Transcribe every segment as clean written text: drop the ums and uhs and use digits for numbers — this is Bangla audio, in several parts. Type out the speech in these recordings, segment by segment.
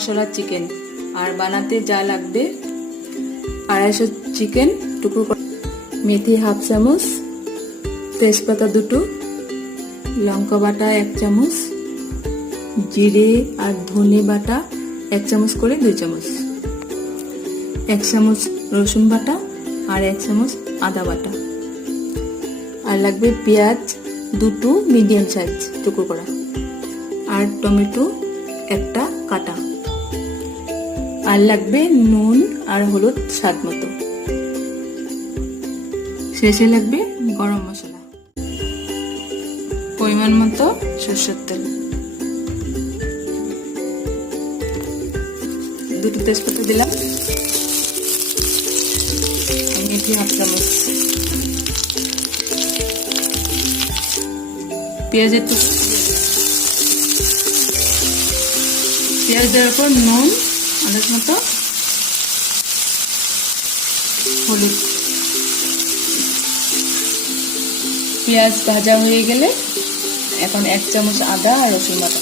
মশলা চিকেন। আর বানাতে যা লাগবে 250 চিকেন টুকরো করে, মেথি হাফ চামচ, তেজপাতা 2টো, লঙ্কা বাটা 1 চামচ, জিরে আর ধনে বাটা 1 চামচ করে 2 চামচ, 1 চামচ রসুন বাটা আর 1 চামচ আদা বাটা। আর লাগবে পেঁয়াজ 2টো মিডিয়াম সাইজ টুকরো করা, আর টমেটো 1টা কাটা, আর লাগবে নুন আর হলুদ স্বাদ মতো। শেষে লাগবে গরম মশলা, পরিমাণ মতো সরষের তেল, 2টো তেজপাতা দিলাম, মেথি হাফ চামচ, পেঁয়াজের টুকরো, পেঁয়াজ দেওয়ার পর নুন আন্দাজ মতো, হলুদ। পেঁয়াজ ভাজা হয়ে গেলে এখন 1 চামচ আদা আর রসুন বাটা,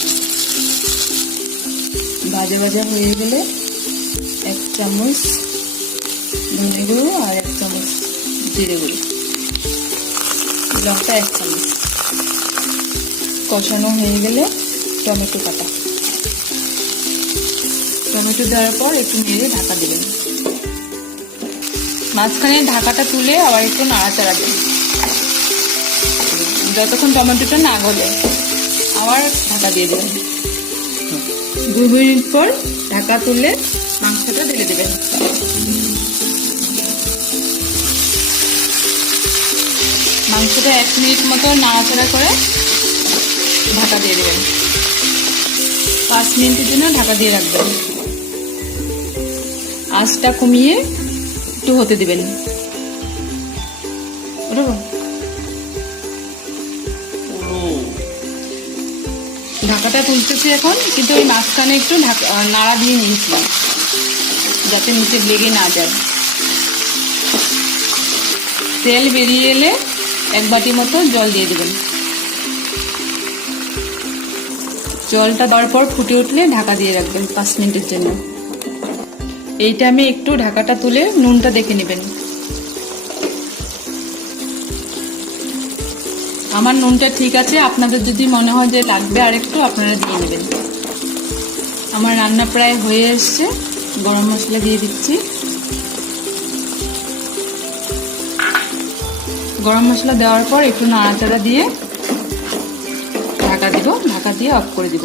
ভাজা ভাজা হয়ে গেলে 1 চামচ ধনে গুঁড়ো আর 1 চামচ জিরে গুঁড়ো, লঙ্কা 1 চামচ। কষানো হয়ে গেলে টমেটো কাটা, টমেটো দেওয়ার পর একটু নেড়ে ঢাকা দিবেন। মাঝখানে ঢাকাটা তুলে আবার একটু নাড়াচাড়া দেবেন যতক্ষণ টমেটোটা না গলে, আবার ঢাকা দিয়ে দেবেন। 2 মিনিট পর ঢাকা তুলে মাংসটা ঢেলে দেবেন। মাংসটা 1 মিনিট মতো নাড়াচাড়া করে ঢাকা দিয়ে দেবেন। 5 মিনিটের জন্য ঢাকা দিয়ে রাখবেন। আঁচটা কমিয়ে একটু হতে দিবেন। ঢাকাটা তুলতেছি এখন, কিন্তু ওই মাঝখানে একটু নাড়া দিয়ে নিয়েছিলাম যাতে নিচে লেগে না যায়। তেল বেরিয়ে এলে 1 বাটি মতো জল দিয়ে দেবেন। জলটা দেওয়ার পর ফুটে উঠলে ঢাকা দিয়ে রাখবেন 5 মিনিটের জন্য। এই টাইমে একটু ঢাকাটা তুলে নুনটা দেখে নেবেন। আমার নুনটা ঠিক আছে, আপনাদের যদি মনে হয় যে লাগবে আর একটু, আপনারা দিয়ে নেবেন। আমার রান্না প্রায় হয়ে এসছে। গরম মশলা দিয়ে দিচ্ছি। গরম মশলা দেওয়ার পর একটু নাড়াচাড়া দিয়ে ঢাকা দিব। ঢাকা দিয়ে অফ করে দিব।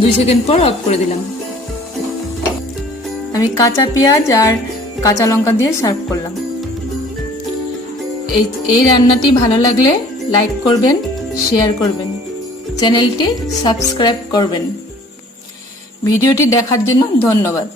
2 সেকেন্ড পর অফ করে দিলাম। আমি কাঁচা পেঁয়াজ আর কাঁচা লঙ্কা দিয়ে সার্ভ করলাম। এই রান্নাটি ভালো লাগলে লাইক করবেন, শেয়ার করবেন, চ্যানেলটি সাবস্ক্রাইব করবেন। ভিডিওটি দেখার জন্য ধন্যবাদ।